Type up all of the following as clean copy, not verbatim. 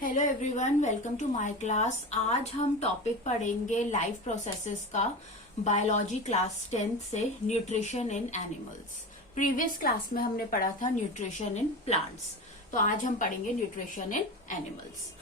Hello everyone, welcome to my class. आज हम topic पढ़ेंगे लाइफ प्रोसेसेस का बायोलॉजी क्लास 10 से nutrition in animals. Previous class में हमने पढ़ा था न्यूट्रिशन इन प्लांट्स, तो आज हम पढ़ेंगे न्यूट्रिशन इन एनिमल्स।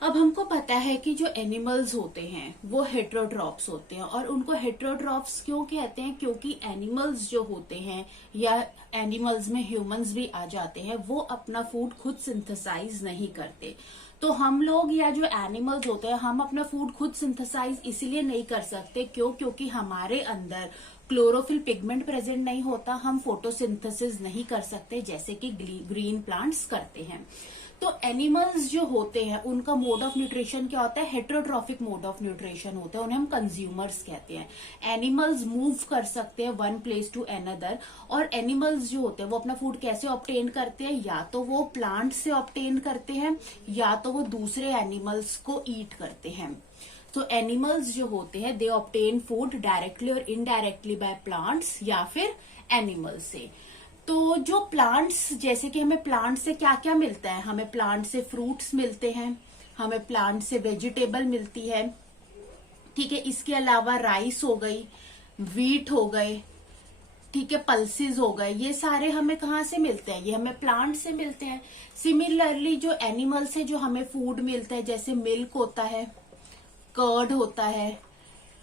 अब हमको पता है कि जो एनिमल्स होते हैं वो हेट्रोट्रॉप्स होते हैं, और उनको हेट्रोट्रॉप्स क्यों कहते हैं? क्योंकि एनिमल्स जो होते हैं या एनिमल्स में ह्यूमंस भी आ जाते हैं, वो अपना फूड खुद सिंथेसाइज नहीं करते। तो हम लोग या जो एनिमल्स होते हैं, हम अपना फूड खुद सिंथेसाइज इसलिए नहीं कर सकते क्योंकि हमारे अंदर क्लोरोफिल पिगमेंट प्रेजेंट नहीं होता। हम फोटोसिंथेसिस नहीं कर सकते जैसे कि ग्रीन प्लांट्स करते हैं। तो एनिमल्स जो होते हैं उनका मोड ऑफ न्यूट्रिशन क्या होता है? हेट्रोट्रॉफिक मोड ऑफ न्यूट्रिशन होता है, उन्हें हम कंज्यूमर्स कहते हैं। एनिमल्स मूव कर सकते हैं वन प्लेस टू अनदर, और एनिमल्स जो होते हैं वो अपना फूड कैसे ऑब्टेन करते हैं? या तो वो प्लांट से ऑब्टेन करते हैं या तो वो दूसरे एनिमल्स को ईट करते हैं। तो एनिमल्स जो होते हैं दे ऑब्टेन फूड डायरेक्टली और इनडायरेक्टली बाय प्लांट्स या फिर एनिमल्स से। तो जो प्लांट्स, जैसे कि हमें प्लांट से क्या क्या मिलता है? हमें प्लांट से फ्रूट्स मिलते हैं, हमें प्लांट से वेजिटेबल मिलती है, ठीक है। इसके अलावा राइस हो गई, व्हीट हो गए, ठीक है, पल्सेस हो गए, ये सारे हमें कहाँ से मिलते हैं? ये हमें प्लांट से मिलते हैं। सिमिलरली जो एनिमल्स है जो हमें फूड मिलता है, जैसे मिल्क होता है, कर्ड होता है,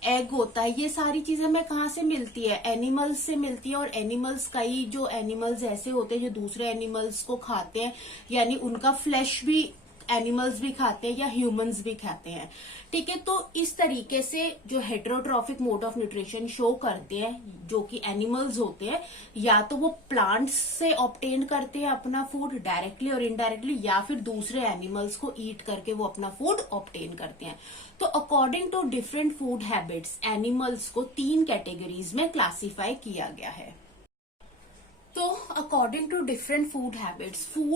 एग होता है, ये सारी चीजें हमें कहाँ से मिलती है? एनिमल्स से मिलती है। और एनिमल्स, कई जो एनिमल्स ऐसे होते हैं जो दूसरे एनिमल्स को खाते हैं, यानी उनका फ्लैश भी एनिमल्स भी खाते हैं या ह्यूमंस भी खाते हैं, ठीक है। तो इस तरीके से जो heterotrophic mode of nutrition show करते हैं जो कि एनिमल्स होते हैं, या तो वो प्लांट्स से ऑब्टेन करते हैं अपना फूड डायरेक्टली और इनडायरेक्टली, या फिर दूसरे एनिमल्स को ईट करके वो अपना फूड ऑब्टेन करते हैं। तो according to different food habits, animals को 3 कैटेगरीज में क्लासिफाई किया गया है। तो according to different food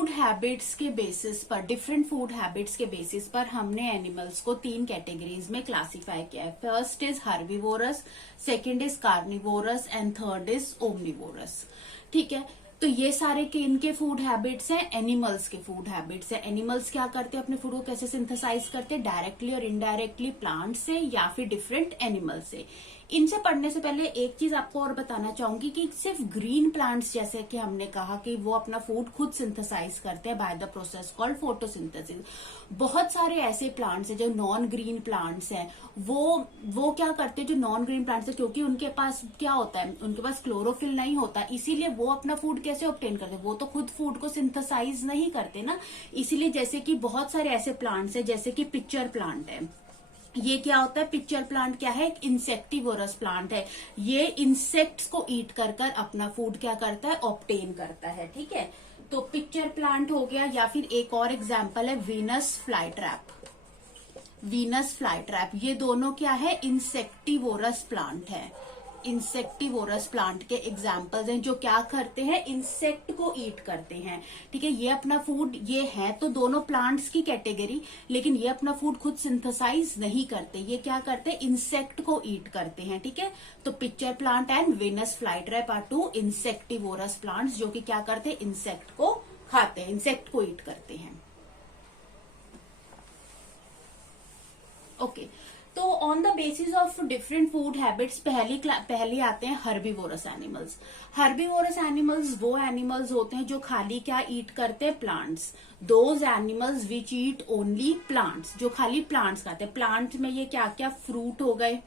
habits के बेसिस पर, डिफरेंट फूड हैबिट्स के बेसिस पर हमने एनिमल्स को 3 कैटेगरीज में क्लासिफाई किया है। First is herbivorous, second is carnivorous and third is omnivorous, ठीक है। तो ये सारे के इनके फूड हैबिट्स हैं, एनिमल्स के फूड हैबिट्स हैं। एनिमल्स क्या करते हैं? अपने फूड को कैसे सिंथेसाइज करते हैं? डायरेक्टली और इनडायरेक्टली प्लांट से या फिर डिफरेंट एनिमल से। इनसे पढ़ने से पहले एक चीज आपको और बताना चाहूंगी कि सिर्फ ग्रीन प्लांट्स, जैसे कि हमने कहा कि वो अपना फूड खुद सिंथेसाइज करते हैं bye the process called photosynthesis, बहुत सारे ऐसे प्लांट्स हैं जो नॉन ग्रीन प्लांट्स हैं, वो क्या करते हैं? जो नॉन ग्रीन प्लांट्स है, क्योंकि उनके पास क्या होता है, उनके पास क्लोरोफिल नहीं होता, इसीलिए वो अपना फूड कैसे ऑब्टेन करते हैं? वो तो खुद फूड को सिंथेसाइज नहीं करते ना। इसीलिए जैसे कि बहुत सारे ऐसे प्लांट्स हैं, जैसे कि पिक्चर प्लांट है। ये क्या होता है? पिक्चर प्लांट क्या है? एक इंसेक्टिवोरस प्लांट है। ये इंसेक्ट्स को ईट कर कर अपना फूड क्या करता है? ऑब्टेन करता है, ठीक है। तो पिक्चर प्लांट हो गया, या फिर एक और एग्जांपल है Venus fly trap. Venus fly trap, ये दोनों क्या है? इंसेक्टिवोरस प्लांट है। इंसेक्टिवोरस प्लांट के एग्जाम्पल्स हैं जो क्या करते हैं? इंसेक्ट को ईट करते हैं, ठीक है। ये अपना फूड, ये है तो दोनों प्लांट्स की कैटेगरी, लेकिन ये अपना फूड खुद सिंथेसाइज नहीं करते। ये क्या करते हैं? इंसेक्ट को ईट करते हैं, ठीक है। तो pitcher plant and Venus fly trap are 2 insectivorous plants जो कि क्या करते हैं? इंसेक्ट को खाते हैं, इंसेक्ट को ईट करते हैं। ओके, तो on the basis of different food habits पहले आते हैं हर्बीवोरस एनिमल्स। हर्बीवोरस एनिमल्स वो एनिमल्स होते हैं जो खाली क्या ईट करते हैं? Plants. Those animals which eat only plants, जो खाली प्लांट्स खाते हैं। प्लांट में ये क्या क्या? फ्रूट हो गए,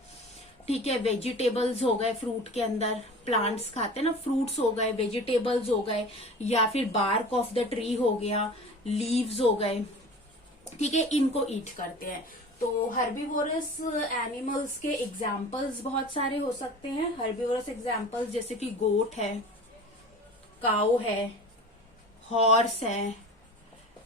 ठीक है, वेजिटेबल्स हो गए, फ्रूट के अंदर प्लांट्स खाते हैं ना, फ्रूट्स हो गए, वेजिटेबल्स हो गए, या फिर बार्क ऑफ द ट्री हो गया, लीव्स हो गए, ठीक है, इनको ईट करते हैं। तो हर्बीवोरस एनिमल्स के एग्जाम्पल्स बहुत सारे हो सकते हैं। हर्बीवोरस एग्जाम्पल्स जैसे कि गोट है, काऊ है, हॉर्स है,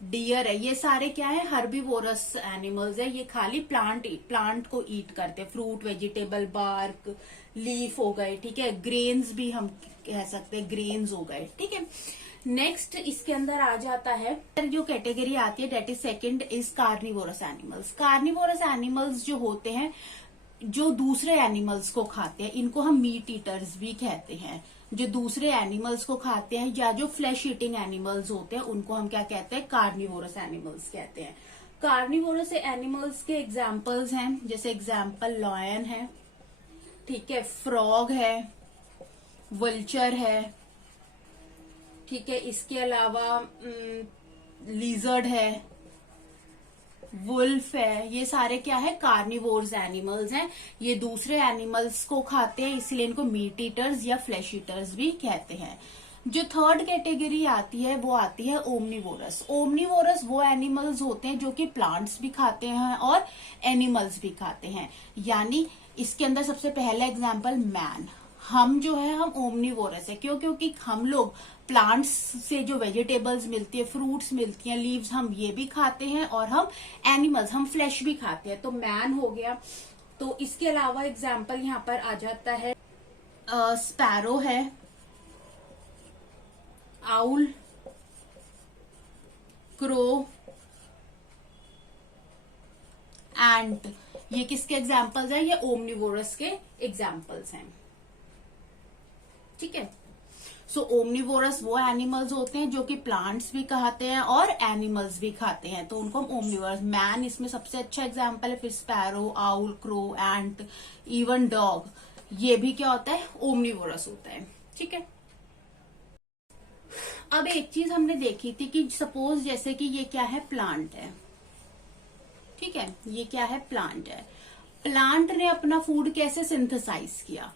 डियर है, ये सारे क्या है? हर्बीवोरस एनिमल्स है। ये खाली प्लांट को ईट करते हैं। फ्रूट, वेजिटेबल, बार्क, लीफ हो गए, ठीक है। ग्रेन्स भी हम कह सकते हैं, ग्रेन्स हो गए, ठीक है। नेक्स्ट इसके अंदर आ जाता है, जो कैटेगरी आती है that is second is carnivorous animals. Carnivorous animals जो होते हैं जो दूसरे एनिमल्स को खाते हैं, इनको हम मीट ईटर्स भी कहते हैं। जो दूसरे एनिमल्स को खाते हैं या जो फ्लैश ईटिंग एनिमल्स होते हैं उनको हम क्या कहते हैं? कार्निवोरस एनिमल्स कहते हैं। कार्निवोरस एनिमल्स के एग्जाम्पल्स हैं, जैसे एग्जाम्पल लॉयन है, ठीक है, फ्रॉग है, वल्चर है, ठीक है, इसके अलावा लिजर्ड है, वुल्फ है। ये सारे क्या है, कार्निवोर्स एनिमल्स हैं। ये दूसरे एनिमल्स को खाते हैं, इसलिए इनको मीट ईटर्स या फ्लैश ईटर्स भी कहते हैं। जो थर्ड कैटेगरी आती है वो आती है ओमनिवोरस। ओमनिवोरस वो एनिमल्स होते हैं जो कि प्लांट्स भी खाते हैं और एनिमल्स भी खाते हैं। यानी इसके अंदर सबसे पहला एग्जाम्पल मैन। हम जो है हम ओमनिवोरस है, क्यों? क्योंकि हम लोग प्लांट्स से जो वेजिटेबल्स मिलती है, फ्रूट्स मिलती हैं, लीव्स, हम ये भी खाते हैं और हम एनिमल्स, हम फ्लैश भी खाते हैं। तो मैन हो गया। तो इसके अलावा एग्जाम्पल यहाँ पर आ जाता है स्पैरो है, आउल, क्रो, एंट। ये किसके एग्जाम्पल्स हैं? ये ओमनिवोरस के एग्जाम्पल्स हैं, ठीक है। सो ओमनिवोरस वो एनिमल्स होते हैं जो कि प्लांट्स भी खाते हैं और एनिमल्स भी खाते हैं, तो उनको हम ओमनिवोरस। मैन इसमें सबसे अच्छा एग्जाम्पल है, फिर स्पैरो, आउल, क्रो, एंट, इवन डॉग, ये भी क्या होता है? ओमनिवोरस होता है, ठीक है। अब एक चीज हमने देखी थी कि सपोज जैसे कि ये क्या है, प्लांट है, ठीक है, ये क्या है, प्लांट है। प्लांट ने अपना फूड कैसे सिंथेसाइज किया?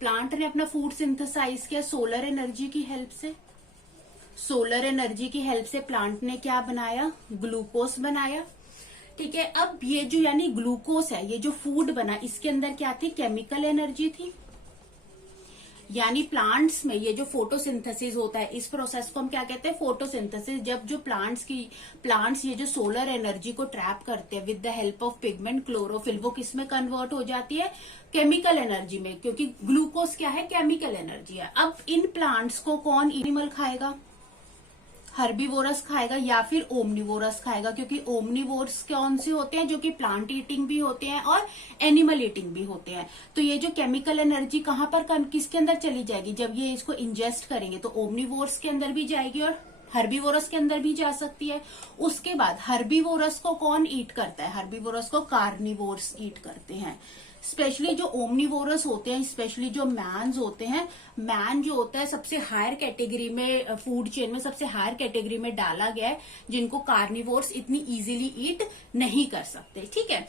प्लांट ने अपना फूड सिंथेसाइज किया सोलर एनर्जी की हेल्प से। सोलर एनर्जी की हेल्प से प्लांट ने क्या बनाया? ग्लूकोज बनाया, ठीक है। अब ये जो यानी ग्लूकोज है, ये जो फूड बना, इसके अंदर क्या थी? केमिकल एनर्जी थी। यानी प्लांट्स में ये जो फोटोसिंथेसिस होता है, इस प्रोसेस को हम क्या कहते हैं? फोटोसिंथेसिस। जब जो प्लांट्स ये जो सोलर एनर्जी को ट्रैप करते हैं with the help of pigment chlorophyll, वो किस में कन्वर्ट हो जाती है? केमिकल एनर्जी में, क्योंकि ग्लूकोज क्या है? केमिकल एनर्जी है। अब इन प्लांट्स को कौन एनिमल खाएगा? हर्बीवोरस खाएगा या फिर ओमनिवोरस खाएगा? क्योंकि ओमनिवोरस कौन से होते हैं? जो कि प्लांट ईटिंग भी होते हैं और एनिमल ईटिंग भी होते हैं। तो ये जो केमिकल एनर्जी कहां पर, किसके अंदर चली जाएगी? जब ये इसको इंजेस्ट करेंगे तो ओमनिवोरस के अंदर भी जाएगी और हर्बीवोरस के अंदर भी जा सकती है। उसके बाद हर्बीवोरस को कौन ईट करता है? हर्बीवोरस को कार्निवोरस ईट करते हैं। स्पेशली जो ओमनिवोरस होते हैं, स्पेशली जो मैन्स होते हैं, मैन जो होता है सबसे हायर कैटेगरी में, फूड चेन में सबसे हायर कैटेगरी में डाला गया है, जिनको कार्निवोर्स इतनी इजीली ईट नहीं कर सकते, ठीक है।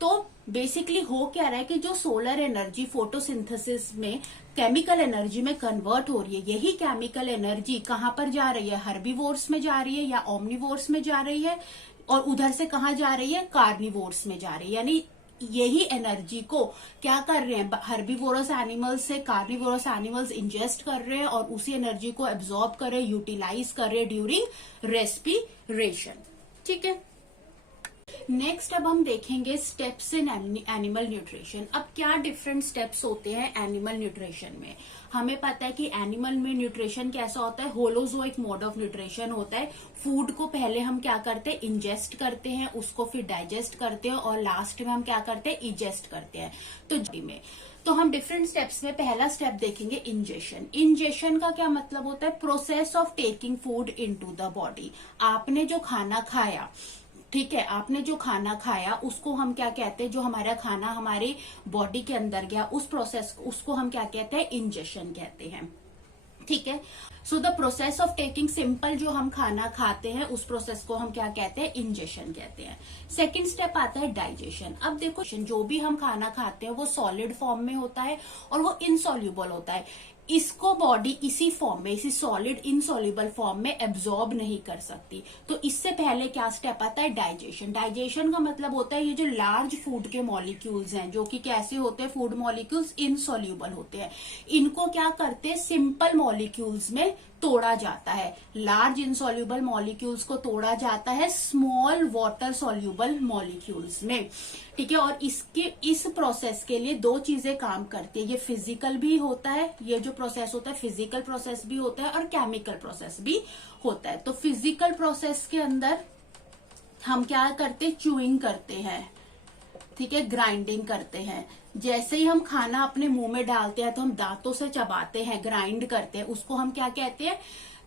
तो बेसिकली हो क्या रहा है कि जो सोलर एनर्जी फोटोसिंथेसिस में केमिकल एनर्जी में कन्वर्ट हो रही है, यही केमिकल एनर्जी कहां पर जा रही है? हर्बीवोर्स में जा रही है या ओमनिवोर्स में जा रही है, और उधर से कहां जा रही है? कार्निवोर्स में जा रही है। यानी यही एनर्जी को क्या कर रहे हैं? हर्बीवोरस एनिमल्स से कार्निवोरस एनिमल्स इंजेस्ट कर रहे हैं और उसी एनर्जी को एब्जॉर्ब कर रहे हैं, यूटिलाइज कर रहे हैं ड्यूरिंग रेस्पिरेशन, ठीक है। नेक्स्ट अब हम देखेंगे स्टेप्स इन एनिमल न्यूट्रिशन। अब क्या डिफरेंट स्टेप्स होते हैं एनिमल न्यूट्रिशन में? हमें पता है कि एनिमल में न्यूट्रिशन कैसा होता है? होलोजोइक मोड ऑफ न्यूट्रिशन होता है। फूड को पहले हम क्या करते हैं? इंजेस्ट करते हैं, उसको फिर डाइजेस्ट करते हैं और लास्ट में हम क्या करते हैं? इजेस्ट करते हैं। तो हम डिफरेंट स्टेप्स में पहला स्टेप देखेंगे इंजेशन। इंजेशन का क्या मतलब होता है? Process of taking food into the body. आपने जो खाना खाया, ठीक है, आपने जो खाना खाया उसको हम क्या कहते हैं? जो हमारा खाना हमारी बॉडी के अंदर गया, उस प्रोसेस उसको हम क्या कहते हैं? इंजेशन कहते हैं, ठीक है। So the process of taking, simple जो हम खाना खाते हैं उस प्रोसेस को हम क्या कहते हैं? इंजेशन कहते हैं। सेकंड स्टेप आता है डाइजेशन। अब देखो, जो भी हम खाना खाते हैं वो सॉलिड फॉर्म में होता है और वो इनसॉल्युबल होता है। इसको बॉडी इसी फॉर्म में, इसी सॉलिड इनसॉल्युबल फॉर्म में एब्जॉर्ब नहीं कर सकती। तो इससे पहले क्या स्टेप आता है? डाइजेशन। डाइजेशन का मतलब होता है ये जो लार्ज फूड के मॉलिक्यूल्स हैं, जो कि कैसे होते हैं? फूड मॉलिक्यूल्स इनसॉल्युबल होते हैं, इनको क्या करते हैं? सिंपल मॉलिक्यूल्स में तोड़ा जाता है। लार्ज इनसॉल्युबल मॉलिक्यूल्स को तोड़ा जाता है स्मॉल वाटर सॉल्युबल मॉलिक्यूल्स में, ठीक है। और इस प्रोसेस के लिए दो चीजें काम करती है। ये फिजिकल भी होता है, ये जो प्रोसेस होता है फिजिकल प्रोसेस भी होता है और केमिकल प्रोसेस भी होता है। तो फिजिकल प्रोसेस के अंदर हम क्या करते हैं? च्यूइंग करते हैं, ठीक है, ग्राइंडिंग करते हैं। जैसे ही हम खाना अपने मुंह में डालते हैं तो हम दांतों से चबाते हैं, ग्राइंड करते हैं, उसको हम क्या कहते हैं?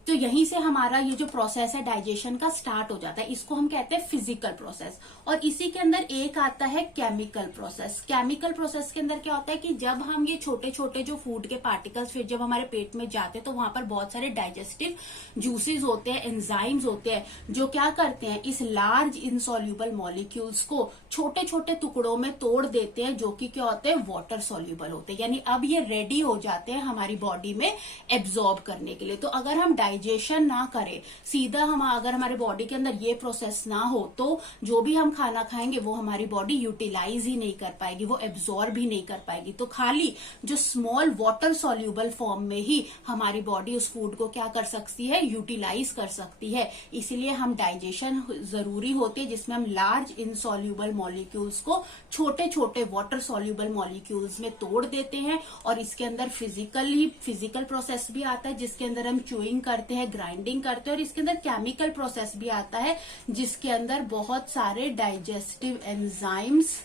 तो यहीं से हमारा ये जो प्रोसेस है डाइजेशन का स्टार्ट हो जाता है, इसको हम कहते हैं फिजिकल प्रोसेस। और इसी के अंदर एक आता है केमिकल प्रोसेस। केमिकल प्रोसेस के अंदर क्या होता है कि जब हम ये छोटे छोटे जो फूड के पार्टिकल्स फिर जब हमारे पेट में जाते हैं तो वहां पर बहुत सारे डाइजेस्टिव जूसेस होते हैं, एंजाइम्स होते हैं, जो क्या करते हैं इस लार्ज इनसॉल्यूबल मॉलिक्यूल्स को छोटे छोटे टुकड़ों में तोड़ देते हैं, जो कि क्या होते हैं वाटर सॉल्यूबल होते हैं। यानी अब ये रेडी हो जाते हैं हमारी बॉडी में एब्जॉर्ब करने के लिए। तो अगर हम डाइजेशन ना करें, सीधा हम अगर हमारे बॉडी के अंदर ये प्रोसेस ना हो, तो जो भी हम खाना खाएंगे वो हमारी बॉडी यूटिलाइज ही नहीं कर पाएगी, वो एब्जॉर्ब ही नहीं कर पाएगी। तो खाली जो स्मॉल वाटर सॉल्यूबल फॉर्म में ही हमारी बॉडी उस फूड को क्या कर सकती है, यूटिलाइज कर सकती है। इसीलिए हम डाइजेशन जरूरी होती है, जिसमें हम लार्ज इनसॉल्यूबल मॉलिक्यूल्स को छोटे छोटे वाटर सॉल्यूबल मॉलिक्यूल्स में तोड़ देते हैं। और इसके अंदर फिजिकल प्रोसेस भी आता है, जिसके अंदर हम च्यूइंग करते हैं, ग्राइंडिंग करते हैं। और इसके अंदर केमिकल प्रोसेस भी आता है, जिसके अंदर बहुत सारे डाइजेस्टिव एंजाइम्स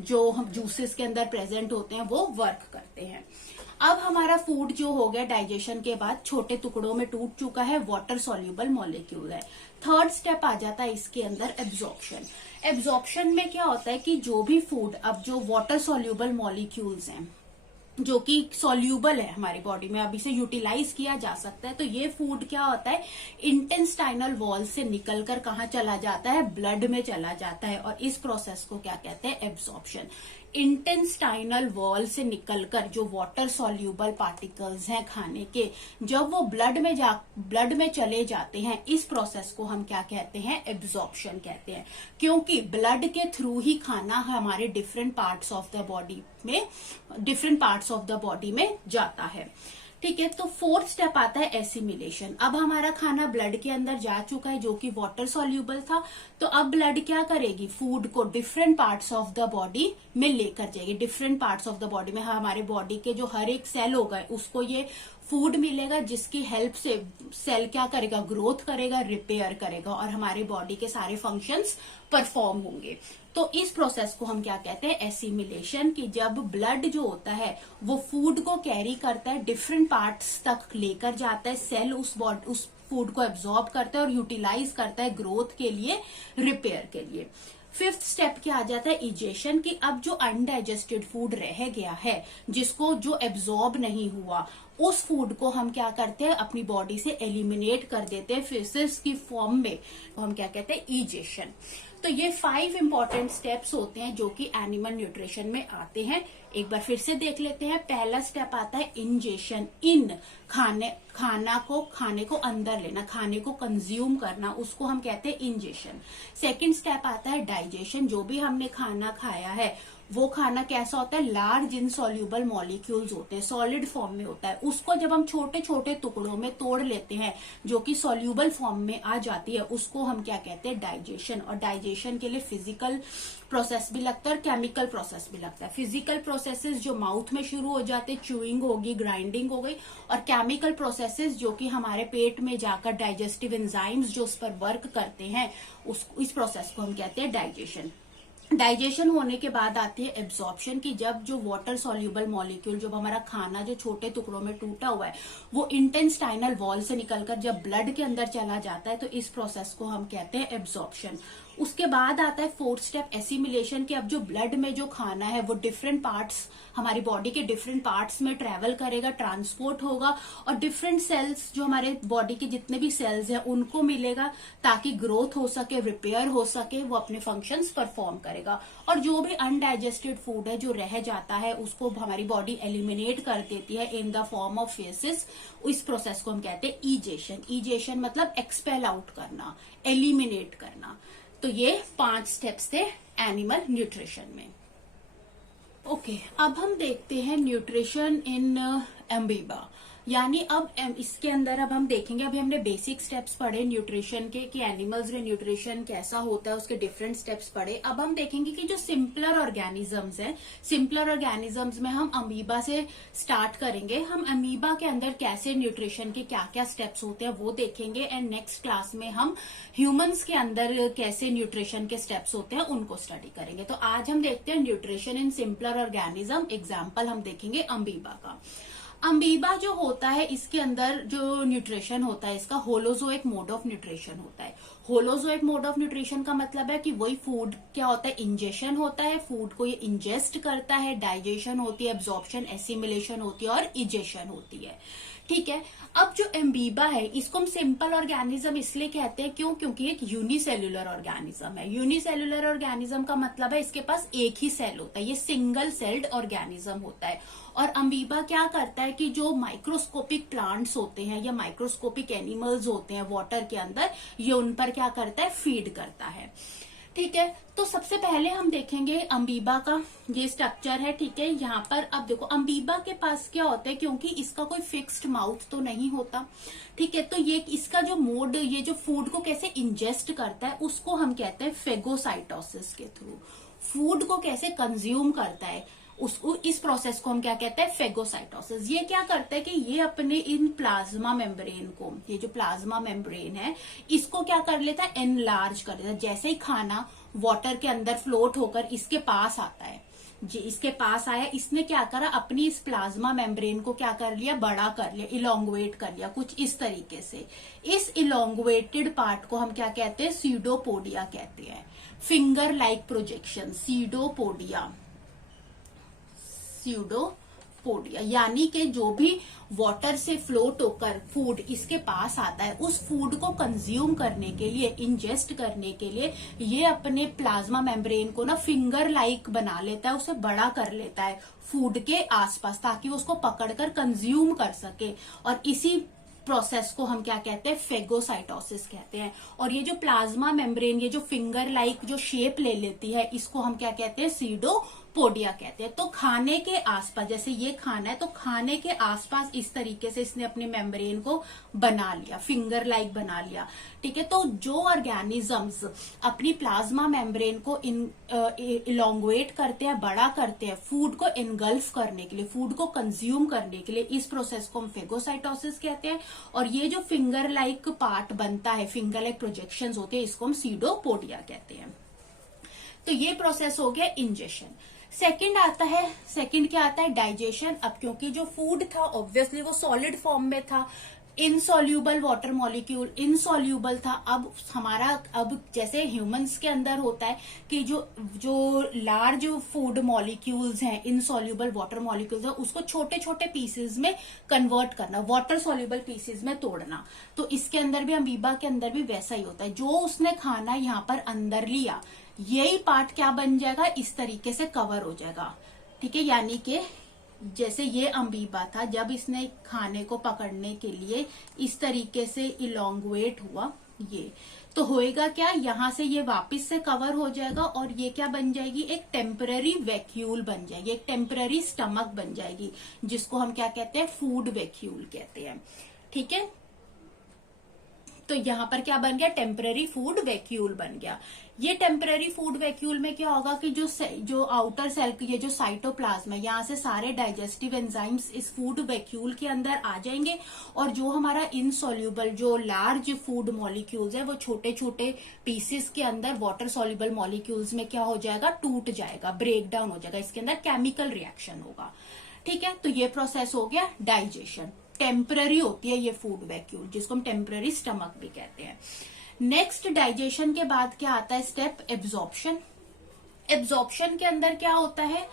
जो हम जूसेस के अंदर प्रेजेंट होते हैं वो वर्क करते हैं। अब हमारा फूड जो हो गया डाइजेशन के बाद छोटे टुकड़ों में टूट चुका है, वाटर सॉल्यूबल मॉलिक्यूल है। थर्ड स्टेप आ जाता है इसके अंदर एब्जॉर्प्शन। एब्जॉर्प्शन में क्या होता है कि जो भी फूड, अब जो वाटर सॉल्यूबल मॉलिक्यूल्स हैं जो कि सॉल्यूबल है हमारी बॉडी में, अब इसे यूटिलाइज किया जा सकता है, तो ये फूड क्या होता है इंटेस्टाइनल वॉल से निकलकर कहाँ चला जाता है, ब्लड में चला जाता है। और इस प्रोसेस को क्या कहते हैं, एब्जॉर्प्शन। इंटेस्टाइनल वॉल से निकलकर जो वाटर सॉल्यूबल पार्टिकल्स हैं खाने के, जब वो ब्लड में चले जाते हैं, इस प्रोसेस को हम क्या कहते हैं, एब्जॉर्प्शन कहते हैं। क्योंकि ब्लड के थ्रू ही खाना हमारे different parts of the body में जाता है। ठीक है, तो फोर्थ स्टेप आता है एसिमिलेशन। अब हमारा खाना ब्लड के अंदर जा चुका है जो कि वाटर सॉल्यूबल था, तो अब ब्लड क्या करेगी, फूड को different parts of the body में लेकर जाएगी। Different parts of the body में हमारे बॉडी के जो हर एक सेल होगा उसको ये फूड मिलेगा, जिसकी हेल्प से सेल क्या करेगा, ग्रोथ करेगा, रिपेयर करेगा और हमारे बॉडी के सारे फंक्शंस परफॉर्म होंगे। तो इस प्रोसेस को हम क्या कहते हैं, एसिमिलेशन। कि जब ब्लड जो होता है वो फूड को कैरी करता है, डिफरेंट पार्ट्स तक लेकर जाता है, सेल उस फूड को एब्जॉर्ब करता है और यूटिलाइज करता है ग्रोथ के लिए, रिपेयर के लिए। फिफ्थ स्टेप क्या आ जाता है, इजेशन। कि अब जो अनडाइजेस्टेड फूड रह गया है, जिसको जो एब्जॉर्ब नहीं हुआ, उस फूड को हम क्या करते हैं, अपनी बॉडी से एलिमिनेट कर देते हैं फेसेस की फॉर्म में, तो हम क्या कहते हैं, इजेशन। तो ये 5 इंपॉर्टेंट स्टेप्स होते हैं जो कि एनिमल न्यूट्रिशन में आते हैं। एक बार फिर से देख लेते हैं। पहला स्टेप आता है इंजेशन। खाने को अंदर लेना, खाने को कंज्यूम करना, उसको हम कहते हैं इंजेशन। सेकंड स्टेप आता है डाइजेशन। जो भी हमने खाना खाया है वो खाना कैसा होता है, लार्ज इनसॉल्यूबल मॉलिक्यूल्स होते हैं, सॉलिड फॉर्म में होता है। उसको जब हम छोटे छोटे टुकड़ों में तोड़ लेते हैं जो कि सॉल्यूबल फॉर्म में आ जाती है, उसको हम क्या कहते हैं, डाइजेशन। और डाइजेशन के लिए फिजिकल प्रोसेस भी लगता है और केमिकल प्रोसेस भी लगता है। फिजिकल प्रोसेसेस जो माउथ में शुरू हो जाते हैं, च्यूइंग होगी, ग्राइंडिंग हो गई, और केमिकल प्रोसेसेस जो कि हमारे पेट में जाकर डाइजेस्टिव एंजाइम्स जो उस पर वर्क करते हैं, इस प्रोसेस को हम कहते हैं डाइजेशन। डाइजेशन होने के बाद आती है एब्जॉर्प्शन। की जब जो वाटर सॉल्यूबल मॉलिक्यूल, जब हमारा खाना जो छोटे टुकड़ों में टूटा हुआ है वो इंटेस्टाइनल वॉल से निकलकर जब ब्लड के अंदर चला जाता है, तो इस प्रोसेस को हम कहते हैं एब्जॉर्प्शन। उसके बाद आता है फोर्थ स्टेप एसिमिलेशन। कि अब जो ब्लड में जो खाना है वो डिफरेंट पार्ट्स, हमारी बॉडी के डिफरेंट पार्ट्स में ट्रेवल करेगा, ट्रांसपोर्ट होगा, और डिफरेंट सेल्स जो हमारे बॉडी के जितने भी सेल्स हैं उनको मिलेगा, ताकि ग्रोथ हो सके, रिपेयर हो सके, वो अपने फंक्शंस परफॉर्म करेगा। और जो भी अनडाइजेस्टेड फूड है जो रह जाता है उसको हमारी बॉडी एलिमिनेट कर देती है in the form of faces. इस प्रोसेस को हम कहते हैं इजेशन। इजेशन मतलब एक्सपेल आउट करना, एलिमिनेट करना। तो ये 5 स्टेप्स थे एनिमल न्यूट्रिशन में। ओके, अब हम देखते हैं न्यूट्रिशन इन एम्बीबा। यानी अब इसके अंदर अब हम देखेंगे, अभी हमने बेसिक स्टेप्स पढ़े न्यूट्रिशन के कि एनिमल्स में न्यूट्रिशन कैसा होता है, उसके डिफरेंट स्टेप्स पढ़े। अब हम देखेंगे कि जो सिंपलर ऑर्गेनिजम्स हैं, सिंपलर ऑर्गेनिजम्स में हम अमीबा से स्टार्ट करेंगे। हम अमीबा के अंदर कैसे न्यूट्रिशन के क्या क्या स्टेप्स होते हैं वो देखेंगे, एंड नेक्स्ट क्लास में हम ह्यूमंस के अंदर कैसे न्यूट्रिशन के स्टेप्स होते हैं उनको स्टडी करेंगे। तो आज हम देखते हैं nutrition in simpler organism. Example हम देखेंगे अमीबा का। अमीबा जो होता है इसके अंदर जो न्यूट्रिशन होता है इसका होलोजोइक मोड ऑफ न्यूट्रिशन होता है। होलोजोइक मोड ऑफ न्यूट्रिशन का मतलब है कि वही फूड क्या होता है, इंजेशन होता है, फूड को ये इंजेस्ट करता है, डाइजेशन होती है, एब्जॉर्प्शन, एसिमिलेशन होती है और इजेशन होती है। ठीक है। अब जो अमीबा है इसको हम सिंपल ऑर्गेनिज्म इसलिए कहते हैं क्यों, क्योंकि एक यूनिसेल्युलर ऑर्गेनिज्म है। यूनिसेल्युलर ऑर्गेनिज्म का मतलब है इसके पास एक ही सेल होता है, ये सिंगल सेल्ड ऑर्गेनिज्म होता है। और अमीबा क्या करता है कि जो माइक्रोस्कोपिक प्लांट्स होते हैं या माइक्रोस्कोपिक एनिमल्स होते हैं वाटर के अंदर, ये उन पर क्या करता है, फीड करता है। ठीक है। तो सबसे पहले हम देखेंगे अमीबा का ये स्ट्रक्चर है। ठीक है। यहाँ पर अब देखो अमीबा के पास क्या होता है, क्योंकि इसका कोई फिक्स्ड माउथ तो नहीं होता। ठीक है। तो ये इसका जो मोड, ये जो फूड को कैसे इंजेस्ट करता है उसको हम कहते हैं फेगोसाइटोसिस के थ्रू। फूड को कैसे कंज्यूम करता है उसको, इस प्रोसेस को हम क्या कहते हैं, फेगोसाइटोसिस। ये क्या करता है कि ये अपने इन प्लाज्मा मेम्ब्रेन को, ये जो प्लाज्मा मेम्ब्रेन है इसको क्या कर लेता है, एनलार्ज कर लेता है। जैसे ही खाना वाटर के अंदर फ्लोट होकर इसके पास आता है, जी इसके पास आया, इसने क्या करा, अपनी इस प्लाज्मा मेम्ब्रेन को क्या कर लिया, बड़ा कर लिया, इलोंगुएट कर लिया कुछ इस तरीके से। इस इलोंगुएटेड पार्ट को हम क्या कहते हैं, सीडोपोडिया कहते हैं। Finger like projection, pseudopodia, pseudopodia, यानी कि जो भी वाटर से फ्लोट होकर फूड इसके पास आता है उस फूड को कंज्यूम करने के लिए, इंजेस्ट करने के लिए ये अपने प्लाज्मा मेम्ब्रेन को ना फिंगर लाइक बना लेता है, उसे बड़ा कर लेता है फूड के आसपास, ताकि वो उसको पकड़कर कंज्यूम कर सके। और इसी प्रोसेस को हम क्या कहते हैं, फेगोसाइटोसिस कहते हैं। और ये जो प्लाज्मा मेम्ब्रेन, ये जो फिंगर लाइक जो शेप ले लेती है, इसको हम क्या कहते हैं, सीडोपोडिया कहते हैं। तो खाने के आसपास, जैसे ये खाना है तो खाने के आसपास इस तरीके से इसने अपने मेम्ब्रेन को बना लिया, फिंगर लाइक बना लिया। ठीक है। तो जो ऑर्गेनिजम्स अपनी प्लाज्मा मेम्ब्रेन को इलोंगुएट करते हैं, बड़ा करते हैं फूड को इनगल्फ करने के लिए, फूड को कंज्यूम करने के लिए, इस प्रोसेस को हम फेगोसाइटोसिस कहते हैं। और ये जो फिंगर लाइक पार्ट बनता है, फिंगर लाइक प्रोजेक्शंस होते हैं, इसको हम सीडोपोडिया कहते हैं। तो ये प्रोसेस हो गया इंजेशन। सेकंड आता है, सेकंड क्या आता है, डाइजेशन। अब क्योंकि जो फूड था ऑब्वियसली वो सॉलिड फॉर्म में था, इनसॉल्यूबल वाटर मॉलिक्यूल, इनसॉल्यूबल था। अब हमारा, अब जैसे ह्यूमंस के अंदर होता है कि जो लार्ज फूड मॉलिक्यूल्स हैं, इनसॉल्यूबल वाटर मॉलिक्यूल्स है, उसको छोटे छोटे पीसेस में कन्वर्ट करना, वाटर सॉल्यूबल पीसेस में तोड़ना। तो इसके अंदर भी, अमीबा के अंदर भी वैसा ही होता है। जो उसने खाना यहाँ पर अंदर लिया, यही पार्ट क्या बन जाएगा, इस तरीके से कवर हो जाएगा। ठीक है। यानी कि जैसे ये अमीबा था, जब इसने खाने को पकड़ने के लिए इस तरीके से इलोंगुएट हुआ, ये तो होएगा क्या, यहां से ये वापस से कवर हो जाएगा और ये क्या बन जाएगी, एक टेम्पररी वैक्यूल बन जाएगी, एक टेम्पररी स्टमक बन जाएगी, जिसको हम क्या कहते हैं, फूड वैक्यूल कहते हैं। ठीक है। तो यहां पर क्या बन गया, टेम्पररी फूड वैक्यूल बन गया। ये टेम्पररी फूड वैक्यूल में क्या होगा कि जो आउटर सेल, ये जो साइटोप्लाज्म है, यहाँ से सारे डाइजेस्टिव एंजाइम्स इस फूड वैक्यूल के अंदर आ जाएंगे। और जो हमारा इनसॉल्यूबल, जो लार्ज फूड मॉलिक्यूल्स है, वो छोटे छोटे पीसेस के अंदर वाटर सॉल्यूबल मॉलिक्यूल्स में क्या हो जाएगा, टूट जाएगा, ब्रेक डाउन हो जाएगा, इसके अंदर केमिकल रिएक्शन होगा। ठीक है। तो ये प्रोसेस हो गया डाइजेशन। टेम्पररी होती है ये फूड वैक्यूल, जिसको हम टेम्पररी स्टमक भी कहते हैं। नेक्स्ट डाइजेशन के बाद क्या आता है, स्टेप एब्जॉर्प्शन। एब्जॉर्प्शन के अंदर क्या होता है,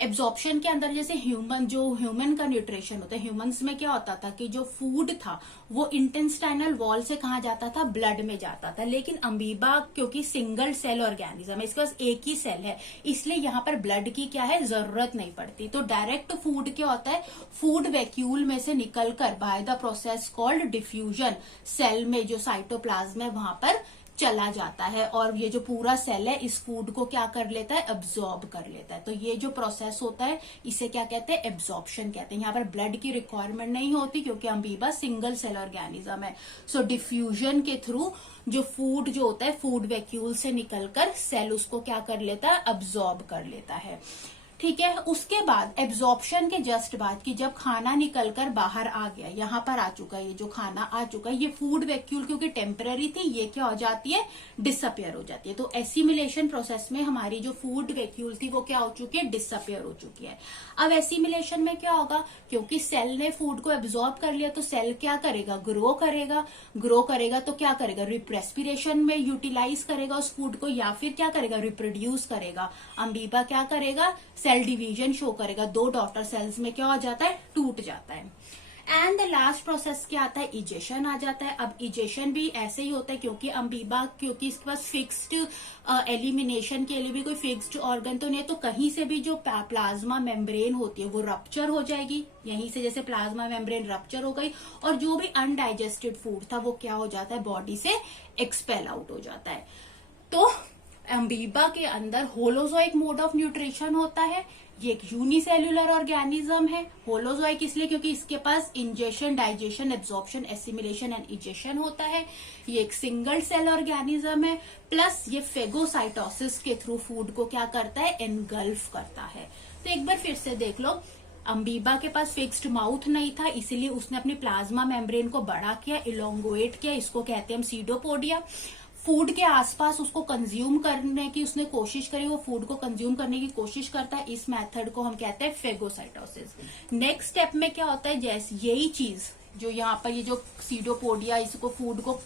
एब्जॉर्प्शन के अंदर जैसे ह्यूमन का न्यूट्रिशन होता है, ह्यूमंस में क्या होता था कि जो फूड था वो इंटेस्टाइनल वॉल से कहा जाता था, ब्लड में जाता था। लेकिन अमीबा क्योंकि सिंगल सेल ऑर्गेनिज्म है, इसके पास एक ही सेल है, इसलिए यहाँ पर ब्लड की क्या है, जरूरत नहीं पड़ती। तो डायरेक्ट फूड क्या होता है, फूड वैक्यूल में से निकलकर by the process called diffusion cell में, जो साइटोप्लाज्म है वहां पर चला जाता है। और ये जो पूरा सेल है इस फूड को क्या कर लेता है, एब्जॉर्ब कर लेता है। तो ये जो प्रोसेस होता है इसे क्या कहते हैं, एब्जॉर्प्शन कहते हैं। यहाँ पर ब्लड की रिक्वायरमेंट नहीं होती क्योंकि अमीबा सिंगल सेल ऑर्गेनिज्म है। सो डिफ्यूजन के थ्रू जो फूड जो होता है, फूड वैक्यूल से निकलकर सेल उसको क्या कर लेता है, एब्जॉर्ब कर लेता है। ठीक है। उसके बाद एब्जॉर्प्शन के जस्ट बाद कि जब खाना निकलकर बाहर आ गया, यहाँ पर आ चुका है, ये जो खाना आ चुका है, ये फूड वैक्यूल क्योंकि टेम्पररी थी, ये क्या हो जाती है, डिसअपियर हो जाती है। तो एसिमिलेशन प्रोसेस में हमारी जो फूड वैक्यूल थी वो क्या हो चुकी है, डिसअपियर हो चुकी है। अब एसिमिलेशन में क्या होगा, क्योंकि सेल ने फूड को एब्जॉर्ब कर लिया तो सेल क्या करेगा, ग्रो करेगा। ग्रो करेगा तो क्या करेगा, रेस्पिरेशन में यूटिलाइज करेगा उस फूड को, या फिर क्या करेगा, रिप्रोड्यूस करेगा। अमीबा क्या करेगा, सेल डिवीजन शो करेगा, दो डॉटर सेल्स में क्या हो जाता है, टूट जाता है। एंड द लास्ट प्रोसेस क्या आता है, इजेशन आ जाता है। अब इजेशन भी ऐसे ही होता है क्योंकि अमीबा, क्योंकि इसके पास फिक्स्ड एलिमिनेशन के लिए भी कोई फिक्स्ड ऑर्गन तो नहीं है, तो कहीं से भी जो प्लाज्मा मेम्ब्रेन होती है वो रप्चर हो जाएगी, यहीं से जैसे प्लाज्मा मेम्ब्रेन रप्चर हो गई, और जो भी अनडाइजेस्टेड फूड था वो क्या हो जाता है, बॉडी से एक्सपेल आउट हो जाता है। तो अमीबा के अंदर होलोजोइक मोड ऑफ न्यूट्रिशन होता है। ये एक यूनिसेल्युलर ऑर्गेनिज्म है। होलोजोइक इसलिए क्योंकि इसके पास ingestion, digestion, absorption, assimilation and egestion होता है। ये एक सिंगल सेल ऑर्गेनिज्म है, प्लस ये फेगोसाइटोसिस के थ्रू फूड को क्या करता है, एनगल्फ करता है। तो एक बार फिर से देख लो, अमीबा के पास फिक्स्ड माउथ नहीं था, इसीलिए उसने अपनी प्लाज्मा मेम्ब्रेन को बड़ा किया, इलोंगोएट किया, इसको कहते हैं हम सीडोपोडिया। फूड के आसपास उसको कंज्यूम करने की उसने कोशिश करी, वो फूड को कंज्यूम करने की कोशिश करता है, इस मेथड को हम कहते हैं फेगोसाइटोसिस। नेक्स्ट स्टेप में क्या होता है, जैसे यही चीज जो यहाँ पर ये जो सीडोपोडिया इसको फूड को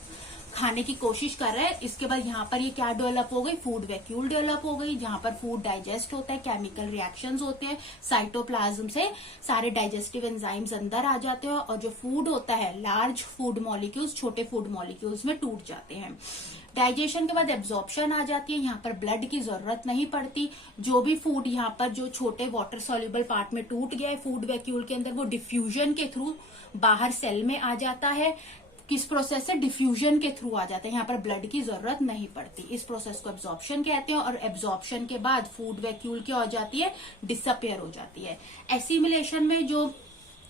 खाने की कोशिश कर रहा है, इसके बाद यहाँ पर ये क्या डेवलप हो गई, फूड वैक्यूल डेवलप हो गई, जहां पर फूड डाइजेस्ट होता है, केमिकल रिएक्शंस होते हैं, साइटोप्लाज्म से सारे डाइजेस्टिव एंजाइम्स अंदर आ जाते हैं, और जो फूड होता है, लार्ज फूड मॉलिक्यूल्स छोटे फूड मॉलिक्यूल्स में टूट जाते हैं। डाइजेशन के बाद एब्जॉर्प्शन आ जाती है, यहाँ पर ब्लड की जरूरत नहीं पड़ती। जो भी फूड यहाँ पर जो छोटे वाटर सॉल्युबल पार्ट में टूट गया है फूड वैक्यूल के अंदर, वो डिफ्यूजन के थ्रू बाहर सेल में आ जाता है। किस प्रोसेस से, डिफ्यूजन के थ्रू आ जाता है, यहाँ पर ब्लड की जरूरत नहीं पड़ती। इस प्रोसेस को एब्जॉर्प्शन कहते हैं, और एब्जॉर्प्शन के बाद फूड वैक्यूल क्या हो जाती है, डिसअपियर हो जाती है। एसिमिलेशन में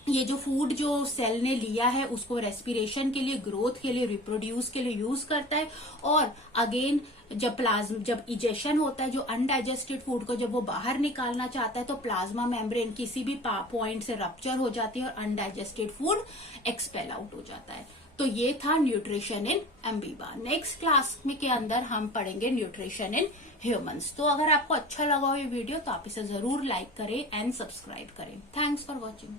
ये जो फूड जो सेल ने लिया है उसको रेस्पिरेशन के लिए, ग्रोथ के लिए, रिप्रोड्यूस के लिए यूज करता है, और अगेन जब इजेशन होता है, जो अनडाइजेस्टेड फूड को जब वो बाहर निकालना चाहता है, तो प्लाज्मा मेम्ब्रेन किसी भी पॉइंट से रप्चर हो जाती है और अनडाइजेस्टेड फूड एक्सपेल आउट हो जाता है। तो ये था nutrition in amoeba. Next class में के अंदर हम पढ़ेंगे न्यूट्रिशन इन ह्यूमंस। तो अगर आपको अच्छा लगा हो ये वीडियो तो आप इसे जरूर लाइक करें एंड सब्सक्राइब करें। Thanks for watching.